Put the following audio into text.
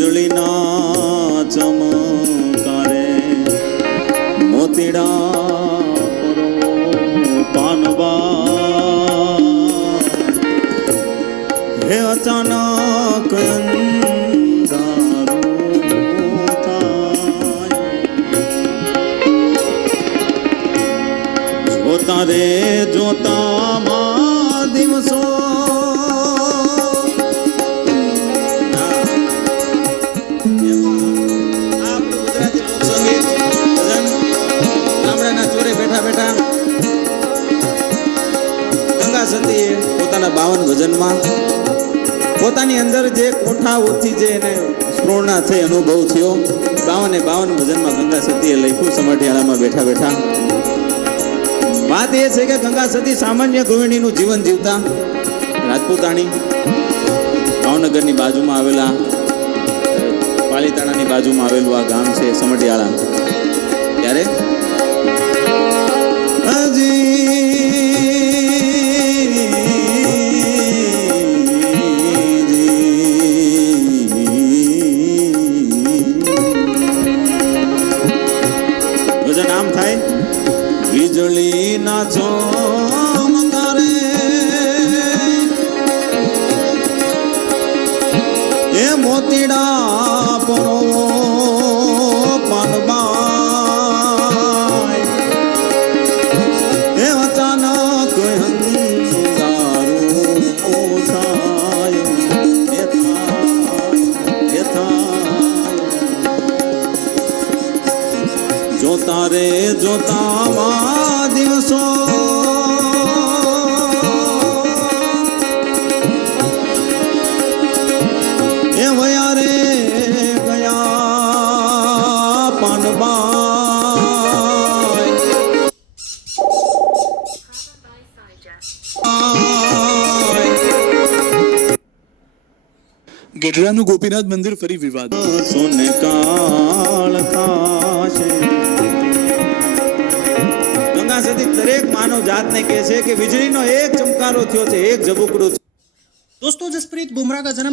વીજળીના ચમકારે મોતીડા પાનવા હે અચાનક જોતા રે જોતામાં દિવસો પોતાના 52 ભજનમાં પોતાની અંદર જે કોઠાઓથી જે એને સ્ફૂર્ણા થઈ અનુભવ થયો 52 ભજનમાં ગંગા સતીએ લખ્યું સમઢિયાળામાં બેઠા બેઠા. વાત એ છે કે ગંગા સતી સામાન્ય ગૃહિણીનું જીવન જીવતા રાજપૂતાણી ભાવનગરની બાજુમાં આવેલા પાલીતાણાની બાજુમાં આવેલું આ ગામ છે સમઢિયાળા. ત્યારે વીજળીના ચમકારે એ મોતીડા પરો પાનબાઈ એ અચાનક અંધારું જોતા રે જોતામાં દિવસો એ વયા રે ગયા પાનબાઈ ગઢડાનું ગોપીનાથ મંદિર ફરી વિવાદ. સોને કાળ ખાશે. ગંગા સતી દરેક માનવ જાતને કહે છે કે વીજળીનો એક ચમકારો થયો છે, એક ઝબુકડો. दोस्तों जसप्रीत बुमराह का जन्म